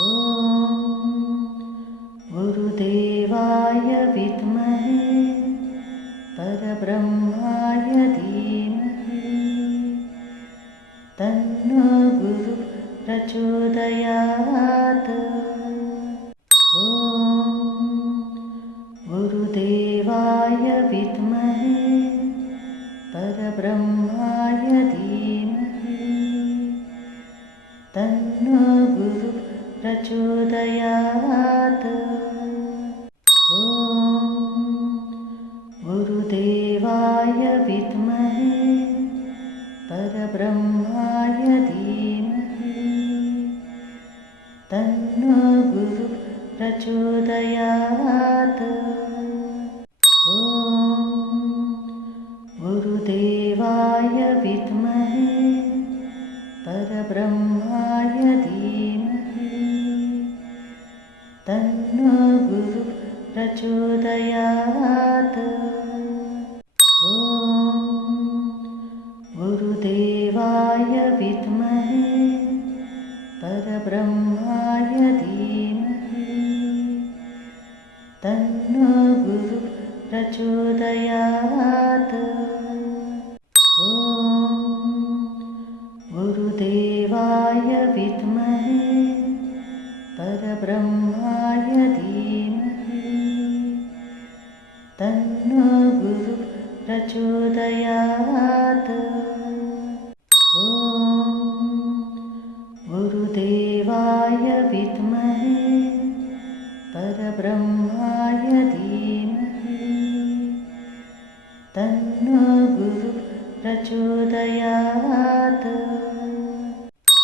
ॐ गुरुदेवाय विद्महे परब्रह्माय धीमहि तन्नो गुरुः प्रचोदयात्। ॐ गुरुदेवाय विद्महे परब्रह्माय धीमहि तन्नो गुरुः प्रचोदयात्। ॐ गुरुदेवाय विद्महे परब्रह्माय धीमहि तन्नो गुरुः प्रचोदयात्। ॐ गुरुदेवाय विद्महे परब्रह्माय धीमहि तन्नो गुरुः प्रचोदयात्। ॐ गुरुदेवाय विद्महे परब्रह्माय धीमहि तन्नो गुरुः प्रचोदयात्। ॐ गुरुदेवाय विद्महे परब्रह्माय धीमहि तन्नो गुरुः प्रचोदयात्। ॐ गुरुदेवाय विद्महे परब्रह्माय धीमहि तन्नो गुरुः प्रचोदयात्।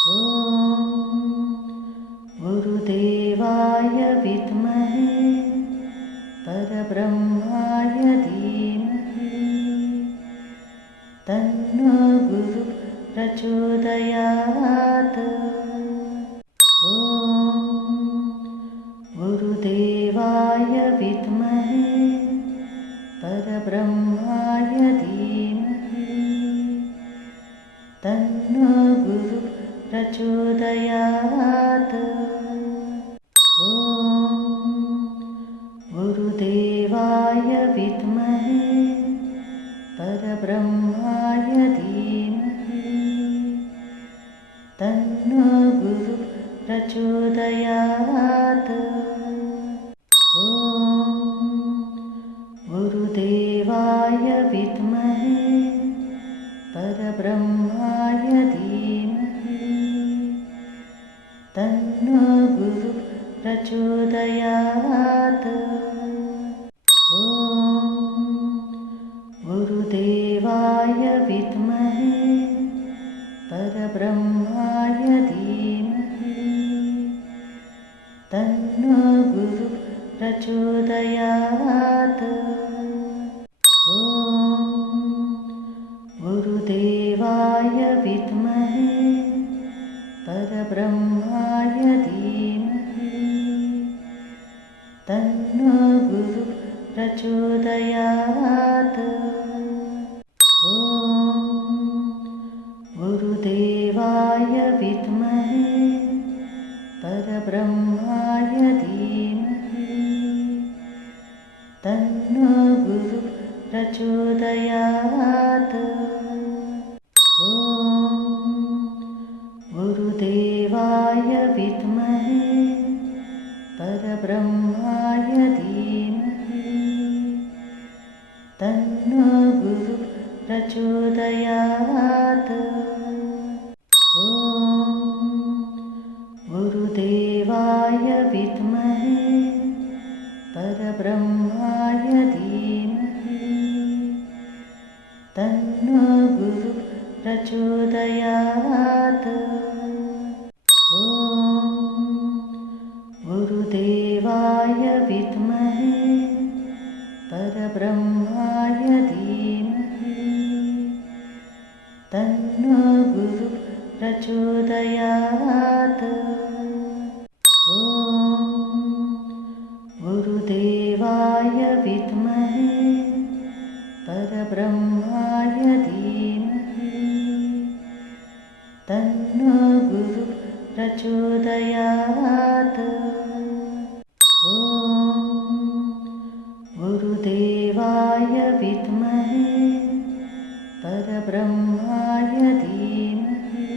ॐ गुरुदेवाय विद्महे परब्रह्माय धीमहि तन्नो गुरुः प्रचोदयात्। ॐ गुरुदेवाय विद्महे परब्रह्माय धीमहि तन्नो गुरुः प्रचोदयात्। ॐ गुरुदेवाय विद्महे परब्रह्माय धीमहि तन्नो गुरुः प्रचोदयात्। ॐ गुरुदेवाय विद्महे परब्रह्माय धीमहि तन्नो गुरुः प्रचोदयात्। ॐ गुरुदेवाय विद्महे परब्रह्माय धीमहि तन्नो गुरुः प्रचोदयात्। ॐ गुरुदेवाय विद्महे परब्रह्माय धीमहि तन्नो गुरुः प्रचोदयात्। ॐ गुरुदेवाय विद्महे परब्रह्माय धीमहि तन्नो गुरुः प्रचोदयात्। ॐ गुरुदेवाय विद्महे परब्रह्माय धीमहि तन्नो गुरुः प्रचोदयात्। ॐ गुरुदेवाय विद्महे परब्रह्माय धीमहि तन्नो गुरुः प्रचोदयात्। ॐ गुरुदेवाय विद्महे परब्रह्माय धीमहि तन्नो गुरुः प्रचोदयात्। ॐ गुरुदेवाय गुरुदेवाय विद्महे परब्रह्माय धीमहि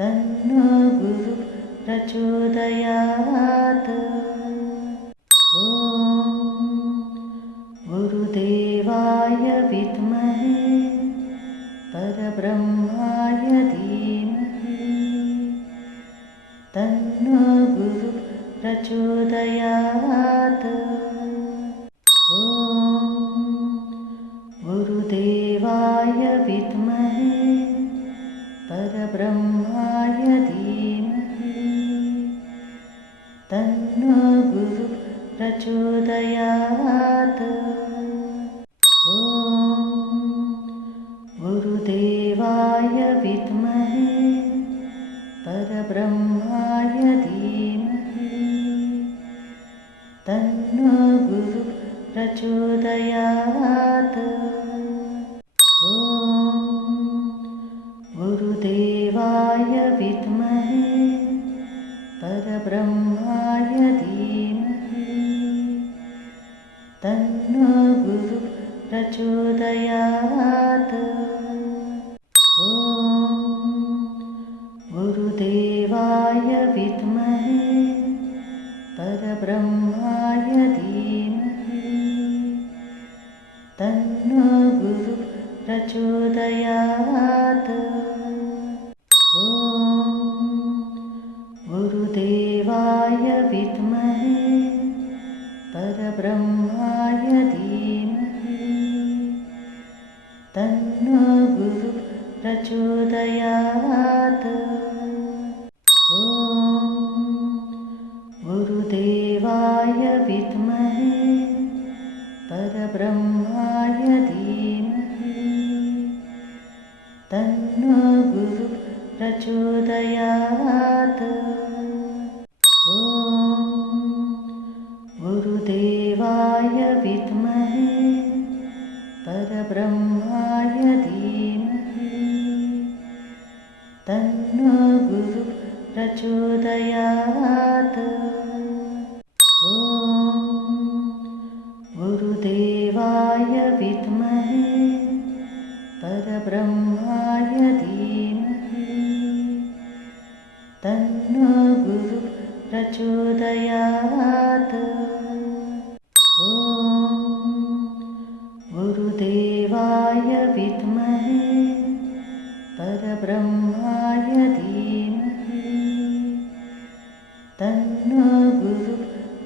तन्नो गुरु प्रचोदयात्। ॐ गुरुदेवाय विद्महे परब्रह्माय धीमहि तन्नो गुरु प्रचोदयात्। ॐ गुरुदेवाय विद्महे परब्रह्माय धीमहि तन्नो गुरु प्रचोदयात्। ॐ गुरुदेवाय विद्महे परब्रह्माय धीमहि तन्नो गुरु प्रचोदयात्। ॐ गुरुदेवाय विद्महे परब्रह्माय धीमहि तन्नो गुरु प्रचोदयात्। ॐ गुरुदेवाय विद्महे परब्रह्माय धीमहि तन्नो गुरु प्रचोदयात्। ॐ गुरुदेवाय विद्महे परब्रह्माय धीमहि तन्नो गुरु प्रचोदयात्। ॐ गुरुदेवाय विद्महे परब्रह्माय धीमहि तन्नो गुरु प्रचोदयात्। ॐ गुरुदेवाय विद्महे परब्रह्माय धीमहि तन्नो गुरु प्रचोदयात्। ॐ गुरुदेवाय विद्महे परब्रह्माय धीमहि तन्नो गुरु प्रचोदयात्। ॐ गुरुदेवाय विद्महे परब्रह्माय धीमहि तन्नो गुरु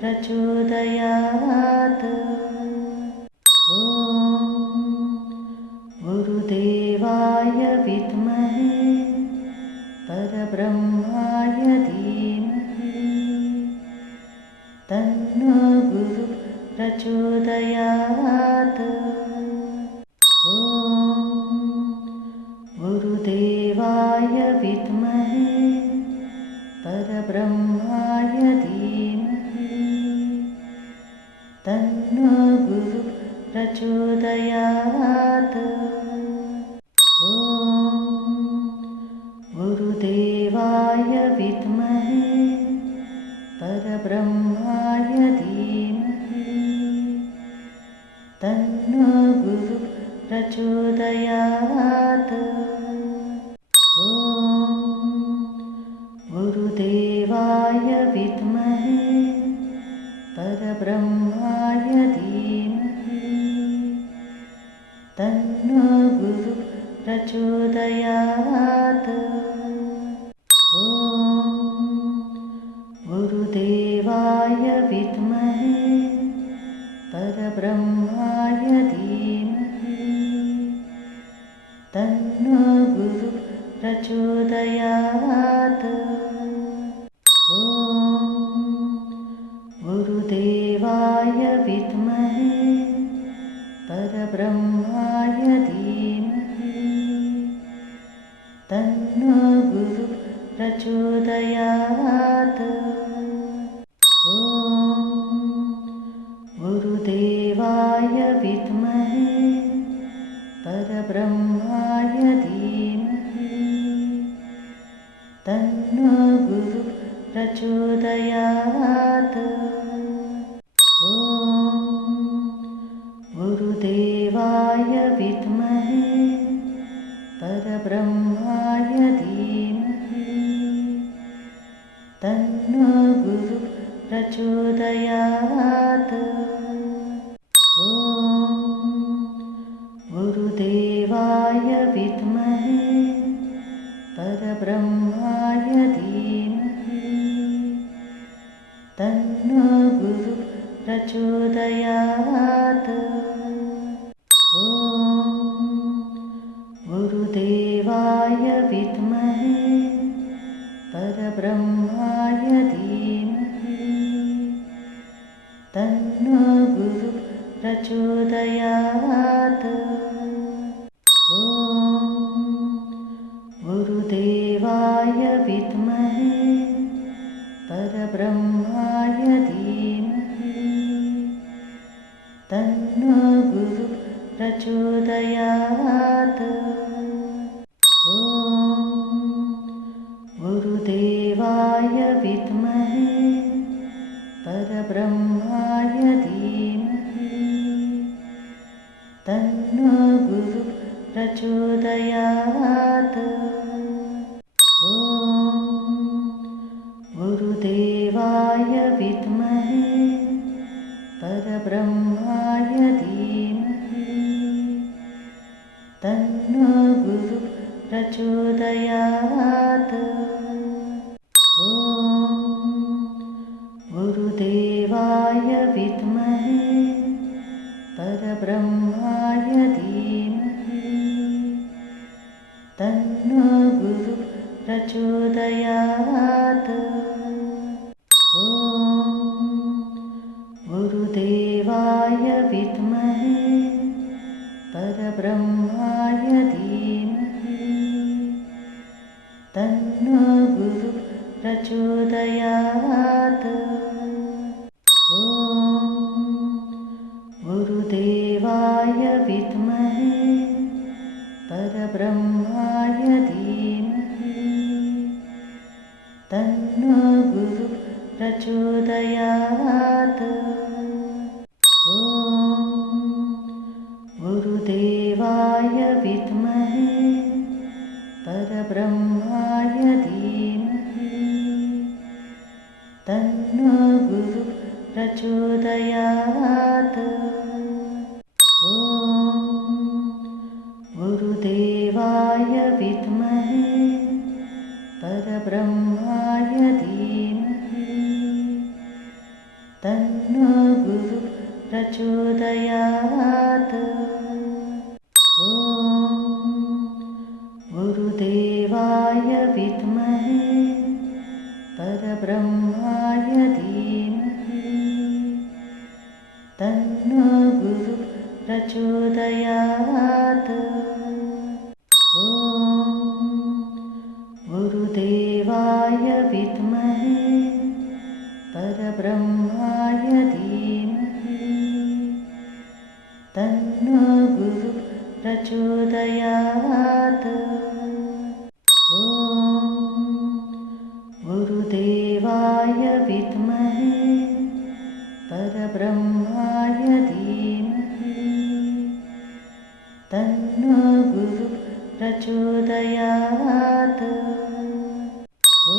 प्रचोदयात्। ॐ गुरुदेवाय विद्महे परब्रह्माय धीमहि तन्नो गुरु प्रचोदयात्। ॐ गुरुदेवाय विद्महे परब्रह्माय धीमहि तन्नो गुरु प्रचोदयात्। ॐ गुरुदेवाय विद्महे परब्रह्माय धीमहि तन्नो गुरु प्रचोदयात्। ॐ गुरुदेवाय विद्महे परब्रह्माय धीमहि तन्नो गुरु प्रचोदयात्। ॐ गुरुदेवाय विद्महे परब्रह्माय धीमहि तन्नो गुरु प्रचोदयात्। ॐ गुरुदेवाय विद्महे परब्रह्माय धीमहि प्रचोदयात्। ॐ गुरुदेवाय विद्महे परब्रह्माय धीमहि तन्नो गुरुः प्रचोदयात्। ॐ गुरुदेवाय विद्महे परब्रह्माय धीमहि तन्नो गुरुः प्रचोदयात्। ॐ गुरुदेवाय विद्महे परब्रह्माय धीमहि तन्नो गुरुः प्रचोदयात्। ॐ गुरुदेवाय विद्महे परब्रह्माय धीमहि तन्नो गुरुः प्रचोदयात्। ॐ गुरुदेवाय विद्महे परब्रह्माय धीमहि तन्नो गुरुः प्रचोदयात्। ॐ गुरुदेवाय विद्महे परब्रह्माय धीमहि तन्नो गुरुः प्रचोदयात्। ॐ गुरुदेवाय विद्महे परब्रह्माय धीमहि तन्नो गुरुः प्रचोदयात्। ॐ गुरुदेवाय विद्महे परब्रह्माय धीमहि तन्नो गुरुः प्रचोदयात्। ॐ गुरुदेवाय विद्महे परब्रह्माय धीमहि तन्नो गुरुः प्रचोदयात्। ॐ गुरुदेवाय विद्महे परब्रह्माय धीमहि तन्नो गुरुः प्रचोदयात्। ॐ गुरुदेवाय विद्महे परब्रह्माय धीमहि तन्नो गुरुः प्रचोदयात्। ॐ गुरुदेवाय विद्महे परब्रह्माय धीमहि तन्नो गुरुः प्रचोदयात्। ॐ गुरुदेवाय विद्महे परब्रह्माय धीमहि तन्नो गुरुः प्रचोदयात्। ॐ गुरुदेवाय विद्महे परब्रह्माय धीमहि तन्नो गुरुः प्रचोदयात्। ॐ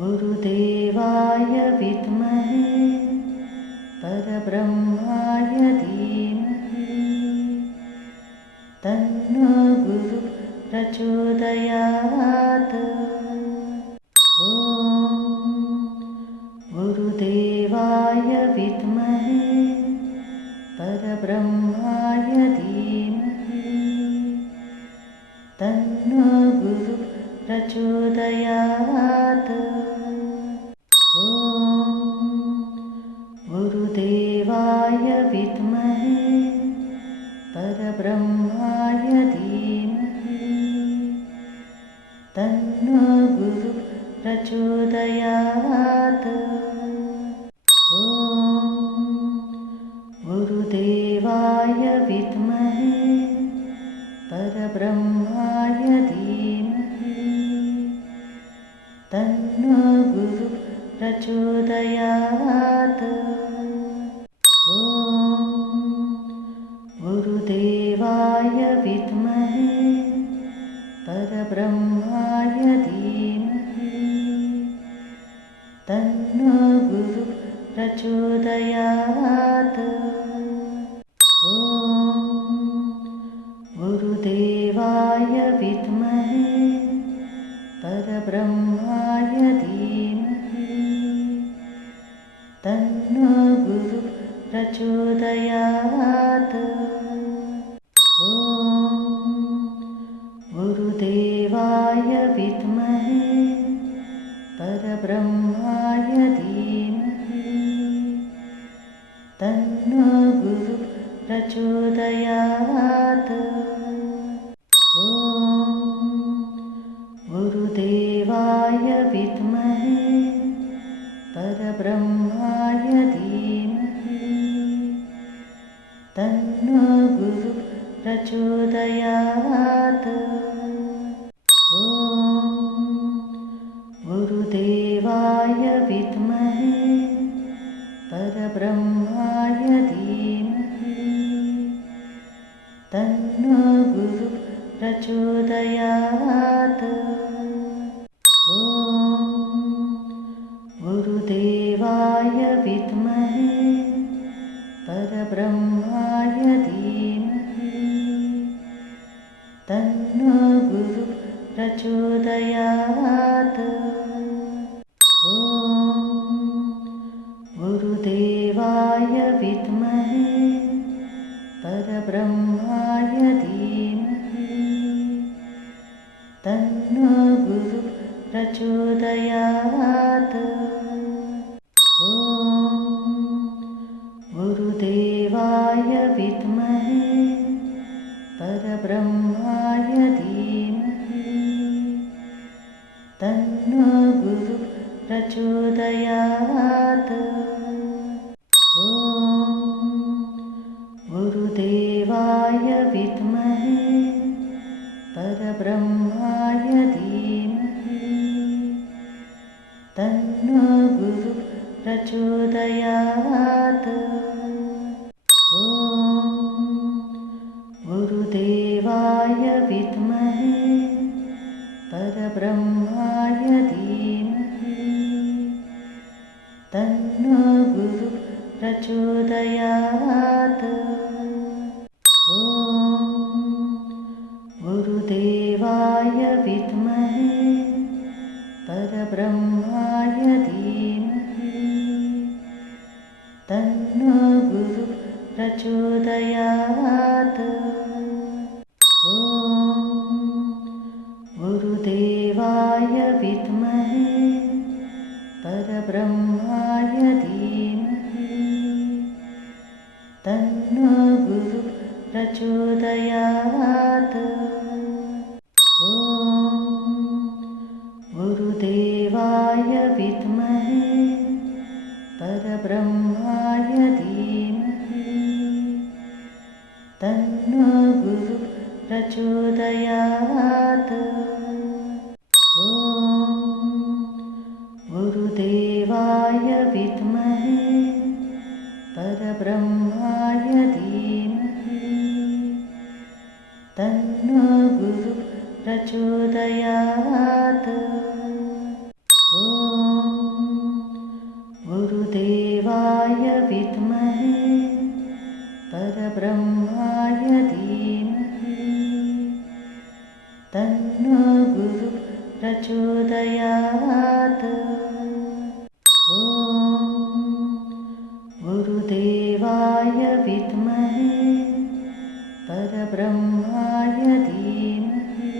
गुरुदेवाय विद्महे परब्रह्माय धीमहि तन्नो गुरुः प्रचोदयात्। ॐ गुरुदेवाय विद्महे परब्रह्माय धीमहि तन्नो गुरुः प्रचोदयात्। ॐ गुरुदेवाय विद्महे परब्रह्माय धीमहि तन्नो गुरुः प्रचोदयात्। ॐ गुरुदेवाय विद्महे परब्रह्माय धीमहि तन्नो गुरुः प्रचोदयात्। ॐ गुरुदेवाय विद्महे परब्रह्माय धीमहि तन्नो गुरुः प्रचोदयात्। ॐ गुरुदेवाय विद्महे परब्रह्माय धीमहि तन्नो गुरुः प्रचोदयात्। ॐ गुरुदेवाय विद्महे परब्रह्माय धीमहि तन्नो गुरुः प्रचोदयात्। ॐ गुरुदेवाय विद्महे परब्रह्माय धीमहि तन्नो गुरुः प्रचोदयात्। ॐ गुरुदेवाय विद्महे परब्रह्माय धीमहि तन्नो गुरुः प्रचोदयात्। ॐ गुरुदेवाय विद्महे परब्रह्माय धीमहि तन्नो गुरुः प्रचोदयात्। ॐ गुरुदेवाय विद्महे परब्रह्माय धीमहि तन्नो गुरुः प्रचोदयात्। ॐ गुरुदेवाय विद्महे परब्रह्माय धीमहि तन्नो गुरुः प्रचोदयात्। ॐ गुरुदेवाय विद्महे परब्रह्माय धीमहि तन्नो गुरुः प्रचोदयात्। ॐ गुरुदेवाय विद्महे परब्रह्माय धीमहि तन्नो गुरुः प्रचोदयात्। ॐ गुरुदेवाय विद्महे परब्रह्माय धीमहि तन्नो गुरुः प्रचोदयात्। ॐ गुरुदेवाय विद्महे परब्रह्माय धीमहि तन्नो गुरुः प्रचोदयात्। ॐ गुरुदेवाय विद्महे परब्रह्माय धीमहि तन्नो गुरुः प्रचोदयात्। ॐ गुरुदेवाय विद्महे परब्रह्माय धीमहि तन्नो गुरुः प्रचोदयात्। ॐ गुरुदेवाय विद्महे परब्रह्माय धीमहि तन्नो गुरुः प्रचोदयात्। ॐ गुरुदेवाय विद्महे परब्रह्माय धीमहि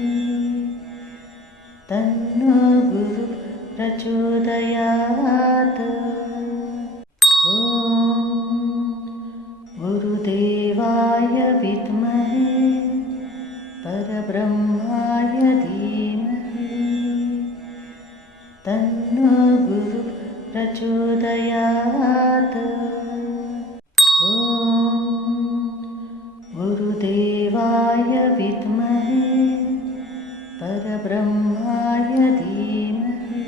तन्नो गुरुः प्रचोदयात्। ॐ गुरुदेवाय विद्महे परब्रह्माय धीमहि तन्नो गुरुः प्रचोदयात्। ॐ गुरुदेवाय विद्महे परब्रह्माय धीमहि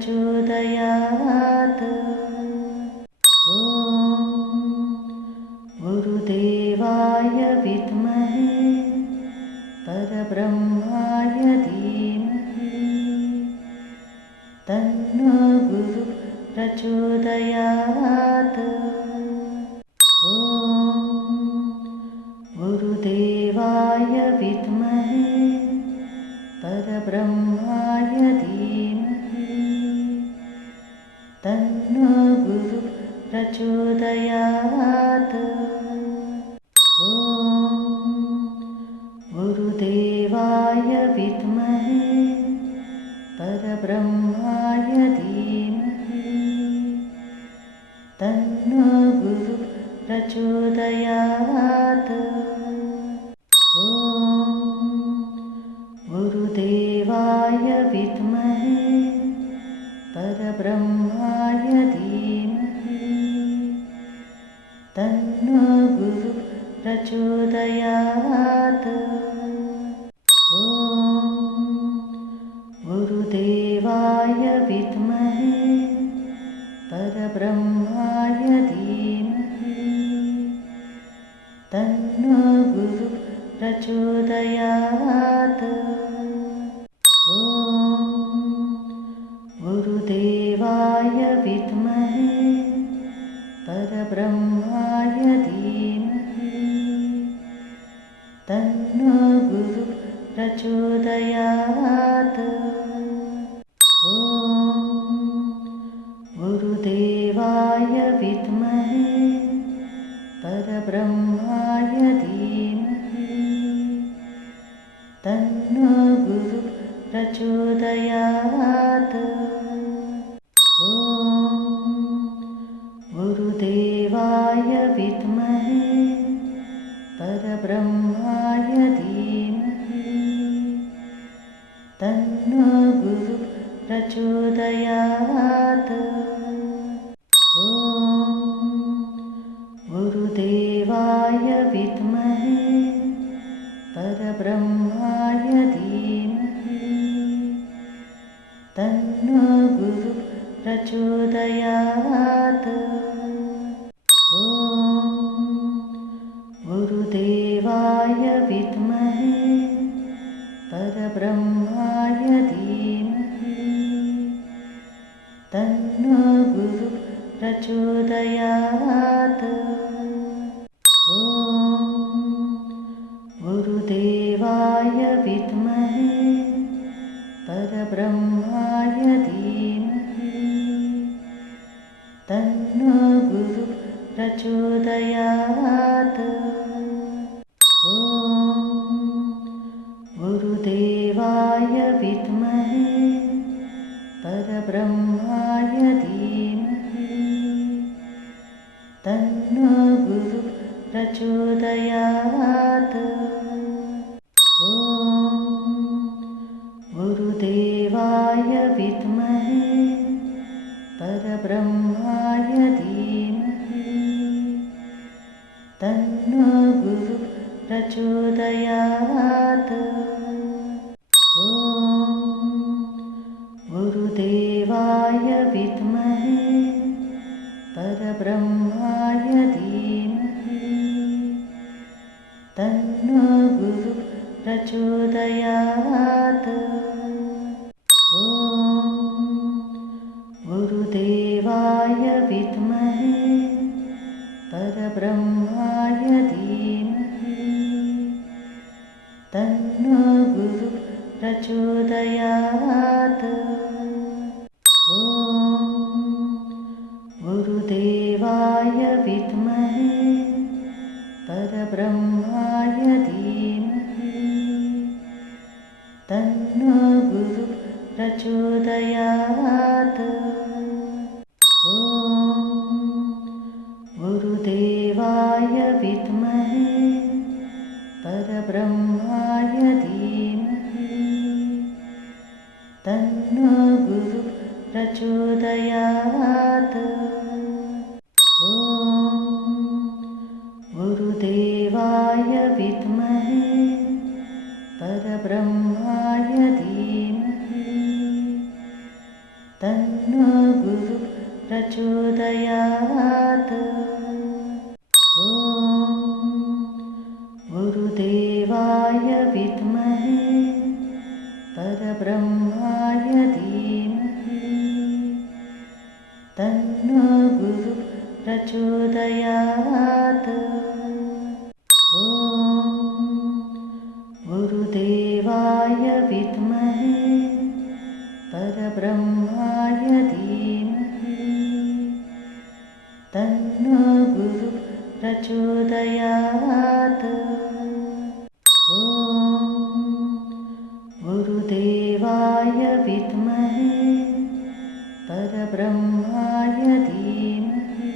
प्रचोदयात्। ॐ गुरुदेवाय विद्महे परब्रह्माय धीमहि तन्नो गुरुः प्रचोदयात्। ॐ गुरुदेवाय विद्महे परब्रह्माय धीमहि तन्नो गुरुः प्रचोदयात्। ॐ गुरुदेवाय विद्महे परब्रह्माय धीमहि तन्नो गुरुः प्रचोदयात्। ॐ गुरुदेवाय विद्महे परब्रह्माय धीमहि तन्नो गुरुः प्रचोदयात्। ॐ गुरुदेवाय विद्महे परब्रह्माय धीमहि तन्नो गुरुः प्रचोदयात्। ॐ गुरुदेवाय विद्महे परब्रह्माय धीमहि तन्नो गुरुः प्रचोदयात्। ॐ गुरुदेवाय विद्महे परब्रह्माय धीमहि तन्नो गुरुः प्रचोदयात्। ॐ गुरुदेवाय विद्महे परब्रह्माय धीमहि तन्नो गुरुः प्रचोदयात्। ॐ गुरुदेवाय विद्महे परब्रह्माय धीमहि तन्नो गुरुः प्रचोदयात्। ॐ गुरुदेवाय विद्महे परब्रह्माय धीमहि तन्नो गुरुः प्रचोदयात्। ॐ गुरुदेवाय विद्महे परब्रह्माय धीमहि तन्नो गुरुः प्रचोदयात्। ॐ गुरुदेवाय विद्महे परब्रह्माय धीमहि तन्नो गुरुः प्रचोदयात्। ॐ गुरुदेवाय विद्महे परब्रह्माय धीमहि तन्नो गुरुः प्रचोदयात्। ॐ गुरुदेवाय विद्महे परब्रह्माय धीमहि तन्नो गुरुः प्रचोदयात्। ॐ गुरुदेवाय विद्महे परब्रह्माय धीमहि तन्नो गुरुः प्रचोदयात्। ॐ गुरुदेवाय विद्महे परब्रह्माय धीमहि तन्नो गुरुः प्रचोदयात्। ॐ गुरुदेवाय विद्महे परब्रह्माय धीमहि तन्नो गुरुः प्रचोदयात्। ॐ गुरुदेवाय विद्महे परब्रह्माय धीमहि तन्नो परब्रह्माय धीमहि तन्नो गुरुः प्रचोदयात्। ॐ गुरुदेवाय विद्महे परब्रह्माय धीमहि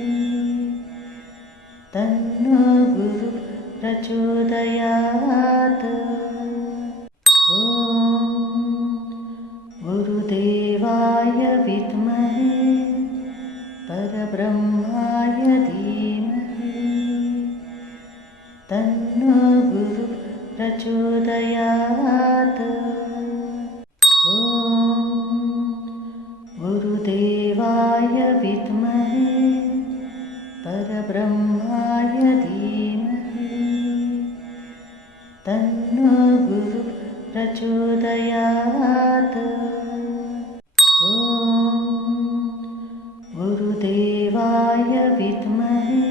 तन्नो गुरुः प्रचोदयात्। ॐ गुरुदेवाय विद्महे परब्रह्माय धीमहि तन्नो गुरुः प्रचोदयात्। ॐ गुरुदेवाय विद्महे परब्रह्माय धीमहि तन्नो गुरुः प्रचोदयात्। ॐ गुरुदेवाय विद्महे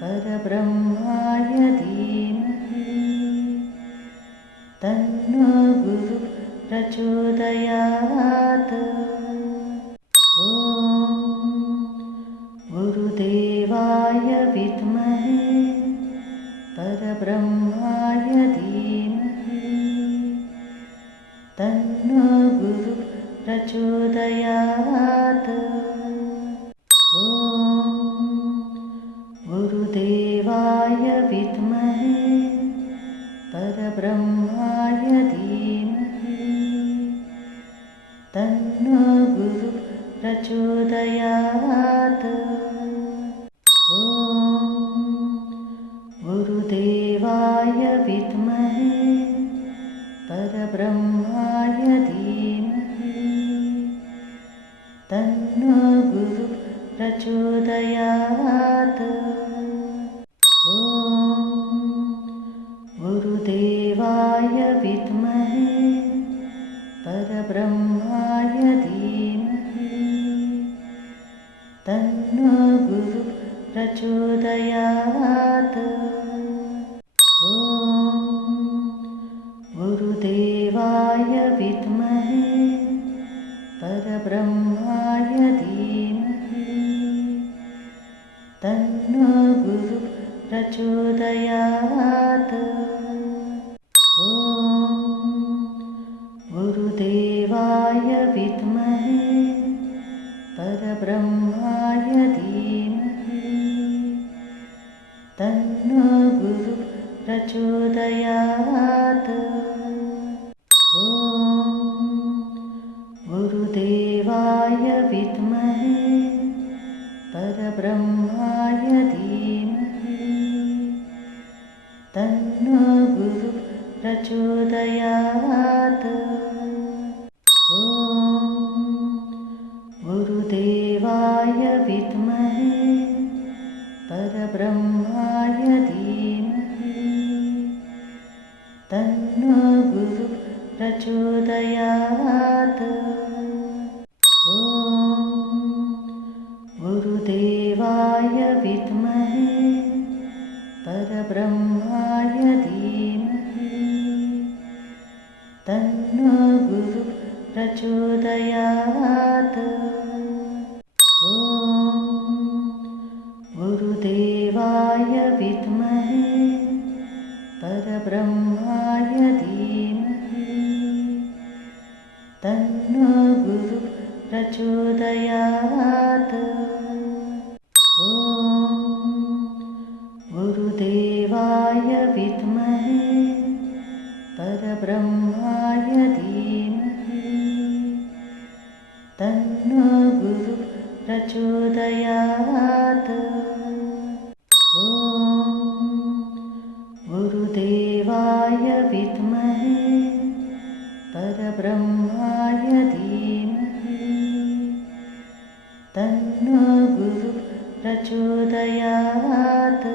परब्रह्माय धीमहि तन्नो गुरुः प्रचोदयात्। ॐ गुरुदेवाय विद्महे परब्रह्माय धीमहि तन्नो गुरुः प्रचोदयात्। ॐ गुरुदेवाय विद्महे परब्रह्माय धीमहि तन्नो गुरुः प्रचोदयात्। ॐ गुरुदेवाय विद्महे परब्रह्माय धीमहि तन्नो गुरुः प्रचोदयात्। ॐ गुरुदेवाय विद्महे परब्रह्माय धीमहि तन्नो गुरुः प्रचोदयात्। ॐ गुरुदेवाय विद्महे परब्रह्माय धीमहि तन्नो गुरुः प्रचोदयात्। ॐ गुरुदेवाय विद्महे परब्रह्माय धीमहि तन्नो गुरुः प्रचोदयात्। ॐ गुरुदेवाय विद्महे परब्रह्माय धीमहि तन्नो गुरुः प्रचोदयात्। ॐ गुरुदेवाय विद्महे परब्रह्माय धीमहि तन्नो गुरुः प्रचोदयात्। ॐ गुरुदेवाय विद्महे परब्रह्माय धीमहि तन्नो गुरुः प्रचोदयात्। ॐ गुरुदेवाय विद्महे परब्रह्माय धीमहि तन्नो गुरुः प्रचोदयात्। ॐ गुरुदेवाय विद्महे परब्रह्माय धीमहि तन्नो गुरुः प्रचोदयात्। ॐ गुरुदेवाय विद्महे परब्रह्माय धीमहि तन्नो गुरुः प्रचोदयात्।